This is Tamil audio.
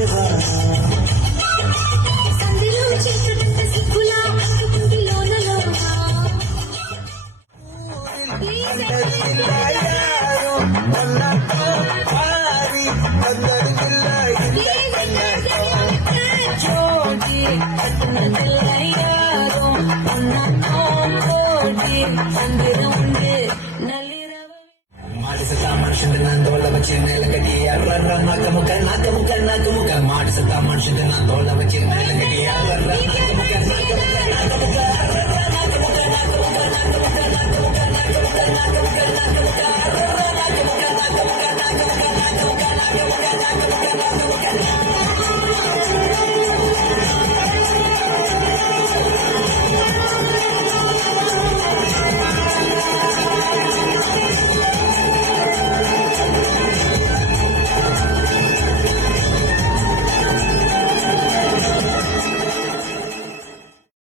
చెప్పవా மாடிசத்தா மனுஷன் நான் தோல்ல வச்சு மேல கட்டி வர்ற நாக்கமுக்க நாக்கமுக்க நாக்கமுக்க மாடிசத்தா மனுஷன் நான் தோல்ல வச்சு மேல கட்டி வர்ற நாக்கமுக்க நாக்கமுக்க நாக்கமுக்க